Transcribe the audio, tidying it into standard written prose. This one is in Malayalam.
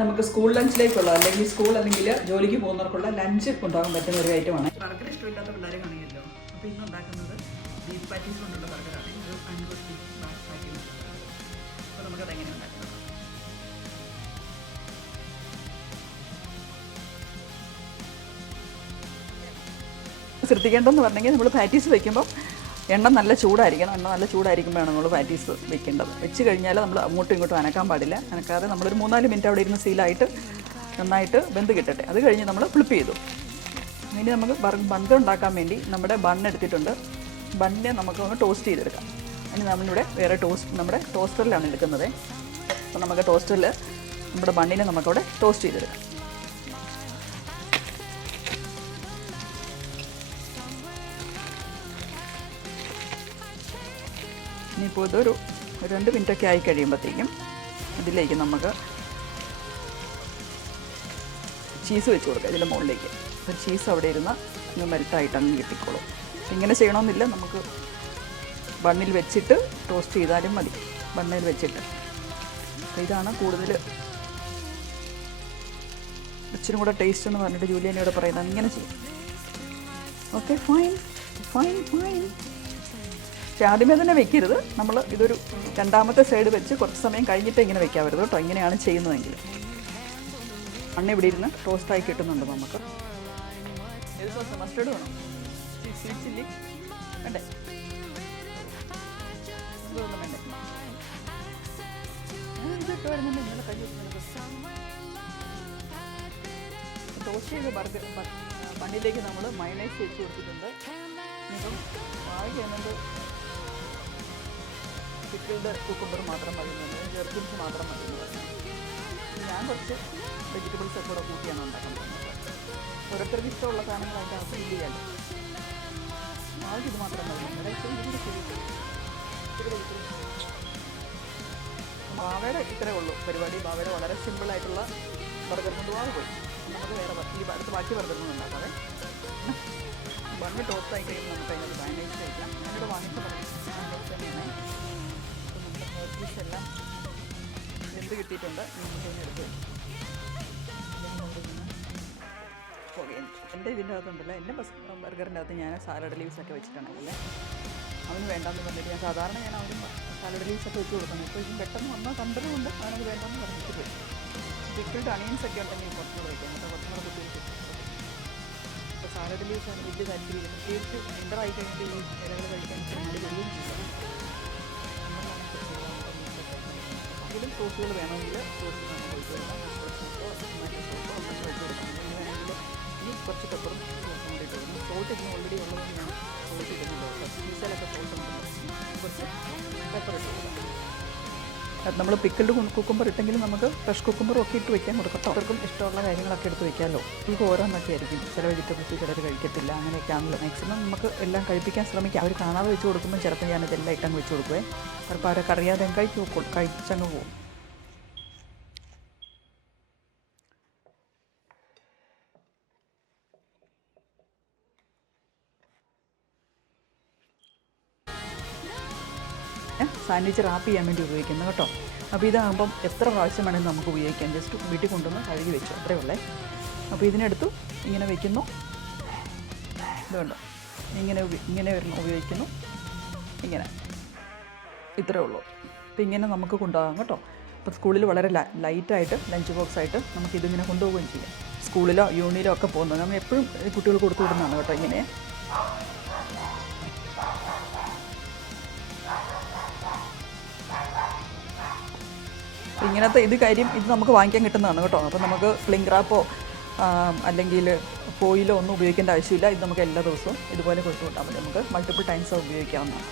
നമുക്ക് സ്കൂൾ ലഞ്ചിലേക്കുള്ള അല്ലെങ്കിൽ സ്കൂൾ അല്ലെങ്കിൽ ജോലിക്ക് പോകുന്നവർക്കുള്ള ലഞ്ച് കൊണ്ടുപോകാൻ പറ്റുന്ന ഒരു ഐറ്റമാണ്. ബർഗർ ഇഷ്ടമില്ലാത്ത പിള്ളേർ കാണിയല്ലോ. അപ്പോൾ ഇന്ന് ഉണ്ടാക്കുന്നത് ബീഫ് പാറ്റീസ് കൊണ്ടുള്ള ബർഗറാണ്. ഒരു 50 ബീഫ് പാറ്റീസ്. അപ്പോൾ നമുക്കത് എങ്ങനെ ഉണ്ടാക്കുന്നത് ശ്രദ്ധിക്കേണ്ടതെന്ന് പറഞ്ഞെങ്കിൽ നമ്മൾ പാറ്റീസ് വയ്ക്കുമ്പോൾ എണ്ണ നല്ല ചൂടായിരിക്കണം. എണ്ണ നല്ല ചൂടായിരിക്കുമ്പോഴാണ് നമ്മൾ പാറ്റീസ് വെക്കേണ്ടത്. വെച്ച് കഴിഞ്ഞാൽ നമ്മൾ അങ്ങോട്ടും ഇങ്ങോട്ടും അനക്കാൻ പാടില്ല. അനക്കാതെ നമ്മളൊരു 3-4 മിനിറ്റ് അവിടെ ഇരുന്ന് സീലായിട്ട് നന്നായിട്ട് വെന്ത് കിട്ടട്ടെ. അത് കഴിഞ്ഞ് നമ്മൾ ഫ്ലിപ്പ് ചെയ്തു. ഇനി നമുക്ക് ബർഗർ ഉണ്ടാക്കാൻ വേണ്ടി നമ്മുടെ ബൺ എടുത്തിട്ടുണ്ട്. ബണ്ണിനെ നമുക്കൊന്ന് ടോസ്റ്റ് ചെയ്തെടുക്കാം. ഇനി നമ്മളിവിടെ വേറെ നമ്മുടെ ടോസ്റ്ററിലാണ് എടുക്കുന്നത്. അപ്പോൾ നമുക്ക് ടോസ്റ്ററിൽ നമ്മുടെ ബണ്ണിനെ നമുക്കവിടെ ടോസ്റ്റ് ചെയ്തെടുക്കാം. ഇനിയിപ്പോൾ ഇതൊരു 2 മിനിറ്റൊക്കെ ആയി കഴിയുമ്പോഴത്തേക്കും ഇതിലേക്ക് നമുക്ക് ചീസ് വെച്ച് കൊടുക്കാം. ഇതിൻ്റെ മുകളിലേക്ക് അപ്പോൾ ചീസ് അവിടെ ഇരുന്ന് അങ്ങ് മെൽറ്റായിട്ട് അങ്ങ് കിട്ടിക്കോളും. ഇങ്ങനെ ചെയ്യണമെന്നില്ല, നമുക്ക് ബണ്ണിൽ വെച്ചിട്ട് ടോസ്റ്റ് ചെയ്താലും മതി. ബണ്ണിൽ വെച്ചിട്ട് അപ്പോൾ ഇതാണ് കൂടുതൽ ഇച്ചിരി കൂടെ ടേസ്റ്റ് എന്ന് പറഞ്ഞിട്ട് ജൂലിയനോട് പറയുന്നത്. ഇങ്ങനെ ചെയ്യും. Okay, fine fine fine. പക്ഷേ ആദ്യമേ തന്നെ വെക്കരുത്. നമ്മൾ ഇതൊരു രണ്ടാമത്തെ സൈഡ് വെച്ച് കുറച്ച് സമയം കഴിഞ്ഞിട്ട് ഇങ്ങനെ വെക്കാവരുത് കേട്ടോ. ഇങ്ങനെയാണ് ചെയ്യുന്നതെങ്കിൽ മണ്ണ ഇവിടെ ഇരുന്ന് ടോസ്റ്റായി കിട്ടുന്നുണ്ട്. നമുക്ക് ഏത് സോസ്? മസ്റ്റേർഡ് വേണം? സ്വീറ്റ് ചില്ലി വേണ്ടേ? ഇതൊന്നും വേണ്ടേ? ഇതൊക്കെ വരുന്നുണ്ട്. ഇന്നലെ കൈ ടോസ്റ്റ് ചെയ്ത് ബണ്ണിലേക്ക് നമ്മൾ മയണൈസ് വെച്ച് കൊടുത്തിട്ടുണ്ട്. ഇപ്പം വാങ്ങി ചെയ്യുന്നത് പിക്കിൾഡ് കുക്കുംബർ മാത്രം മതി, ജെർക്കിൻസ് മാത്രം മതി എന്ന് പറഞ്ഞു. ഞാൻ കുറച്ച് വെജിറ്റബിൾസ് ഒക്കെ കൂടെ കൂട്ടിയാണ് ഉണ്ടാക്കാൻ പോകുന്നത്. ഓരോരുത്തർക്ക് ഇഷ്ടമുള്ള സാധനങ്ങൾ അതിൻ്റെ അകത്ത് ഫില്ല് ചെയ്യാൻ. ആൾക്ക് ഇത് മാത്രം മതി. നമ്മുടെ ബാവയുടെ ഇത്രേ ഉള്ളൂ പരിപാടി. ബാവയുടെ വളരെ സിമ്പിളായിട്ടുള്ള ബർഗർ കൊണ്ടുപോകാൻ പോയി. നമുക്ക് വേറെ അടുത്ത് ബാക്കി ബർഗറൊന്നും ഉണ്ടാക്കാതെ ബണ്ണ് ടോസ്റ്റായി കഴിയുമ്പോൾ നമുക്ക് അതിനകത്ത് മയണൈസ് കഴിക്കാം. ഞാനിവിടെ വാങ്ങിച്ച മയണൈസ് തന്നെയാണ്. അപ്പോൾ നമ്മുടെ ബർഗീസ് എല്ലാം വെന്ത് കിട്ടിയിട്ടുണ്ട്. എടുത്ത് എൻ്റെ ഇതിൻ്റെ അകത്തുണ്ടല്ലോ, എൻ്റെ ബർഗറിൻ്റെ അകത്ത് ഞാൻ സാലഡ് ലീവ്സൊക്കെ വെച്ചിട്ടുണ്ടെങ്കിൽ അവന് വേണ്ടാന്ന് പറഞ്ഞിട്ട് ഞാൻ സാധാരണ അവന് സാലഡ് ലീവ്സൊക്കെ വെച്ച് കൊടുക്കുന്നത്. ഇപ്പോൾ ഇതിന് പെട്ടെന്ന് വന്നാൽ കണ്ടതുകൊണ്ട് അവനത് വേണ്ടാന്ന് പറഞ്ഞിട്ട് പോയി. പിക്കിൾഡ് അണിയൻസൊക്കെ ഉണ്ടെങ്കിൽ കുറച്ചും കൂടെ വയ്ക്കാം. അപ്പോൾ കുറച്ചും കൂടെ കുട്ടികൾക്ക് ഇപ്പോൾ സാലഡ് ലീവ്സ് ആണ് വലിയ താല്പര്യം. പ്രത്യേകിച്ച് വിൻ്ററായി കഴിഞ്ഞിട്ട് ഈ ഇലകൾ കഴിക്കാൻ നല്ല വരികയും ചെയ്യും. ഇതിലും സോസുകൾ വേണമെങ്കിൽ സോസ് നമുക്ക് ഒഴിച്ച് കൊടുക്കാം. ടൊമാറ്റോ സോസോ ഒന്നും ഒഴിച്ച് കൊടുക്കാം. ഇനി വേണമെങ്കിൽ ഈ കുറച്ച് പെപ്പറും സോസും കൂടി ഇട്ട് കൊടുക്കണം. സോൾട്ട് ഇതിന് ഓൾറെഡി ഉള്ളതുകൊണ്ട് ഞാൻ സോൾട്ട് ഇടുന്നുണ്ട്. പീസയിലൊക്കെ സോൾട്ട് ഉണ്ട്. കുറച്ച് പെപ്പർ ഇട്ട് കൊടുക്കാം. നമ്മൾ പിക്കിൾഡ് കുക്കുംബർ ഇട്ടെങ്കിലും നമുക്ക് ഫ്രഷ് കുക്കുംബറും ഒക്കെ ഇട്ട് വയ്ക്കാൻ കൊടുക്കട്ടോ. അവർക്കും ഇഷ്ടമുള്ള കാര്യങ്ങളൊക്കെ എടുത്ത് വയ്ക്കാമല്ലോ. നമുക്ക് ഓരോന്നൊക്കെ ആയിരിക്കും. ചില വെജിറ്റബിൾസ് ചിലർ കഴിക്കത്തില്ല. അങ്ങനെയൊക്കെ ആണല്ലോ. മാക്സിമം നമുക്ക് എല്ലാം കഴിപ്പിക്കാൻ ശ്രമിക്കാം. അവർ കാണാതെ വെച്ച് കൊടുക്കുമ്പോൾ ചിലപ്പോൾ ഞാനിതെല്ലാം ഇട്ടങ്ങ് വെച്ച് കൊടുക്കുവേ. ചിലപ്പോൾ അവരൊക്കെ അറിയാതെ കഴിച്ചങ്ങ് പോകും. സാൻഡ്വിച്ച് റാപ്പ് ചെയ്യാൻ വേണ്ടി ഉപയോഗിക്കുന്നത് കേട്ടോ. അപ്പോൾ ഇതാകുമ്പം എത്ര പ്രാവശ്യം വേണമെങ്കിലും നമുക്ക് ഉപയോഗിക്കാം. ജസ്റ്റ് വീട്ടിൽ കൊണ്ടുവന്ന് കഴുകി വെച്ചു, അത്രയേ ഉള്ളേ. അപ്പോൾ ഇതിനെടുത്തു ഇങ്ങനെ വയ്ക്കുന്നു. ഇതുകൊണ്ട് ഇങ്ങനെ ഉപയോഗിക്കുന്നു. ഇങ്ങനെ ഇത്രയേ ഉള്ളൂ. അപ്പോൾ ഇങ്ങനെ നമുക്ക് കൊണ്ടുപോകാം കേട്ടോ. അപ്പോൾ സ്കൂളിൽ വളരെ ലൈറ്റായിട്ട് ലഞ്ച് ബോക്സായിട്ട് നമുക്കിതിങ്ങനെ കൊണ്ടുപോവുകയും ചെയ്യാം. സ്കൂളിലോ യൂണിയിലോ ഒക്കെ പോകുന്നത് നമ്മൾ എപ്പോഴും കുട്ടികൾ കൊടുത്തു വിടുന്നതാണ് കേട്ടോ. ഇങ്ങനെ ഇങ്ങനത്തെ ഇത് നമുക്ക് വാങ്ങിക്കാൻ കിട്ടുന്നതാണ് കേട്ടോ. അപ്പോൾ നമുക്ക് ക്ലിംഗ് റാപ്പോ അല്ലെങ്കിൽ ഫോയിലോ ഒന്നും ഉപയോഗിക്കേണ്ട ആവശ്യമില്ല. ഇത് നമുക്ക് എല്ലാ ദിവസവും ഇതുപോലെ കൊടുത്തു വിട്ടാൽ മതി. നമുക്ക് മൾട്ടിപ്പിൾ ടൈംസ് ഉപയോഗിക്കാവുന്നതാണ്.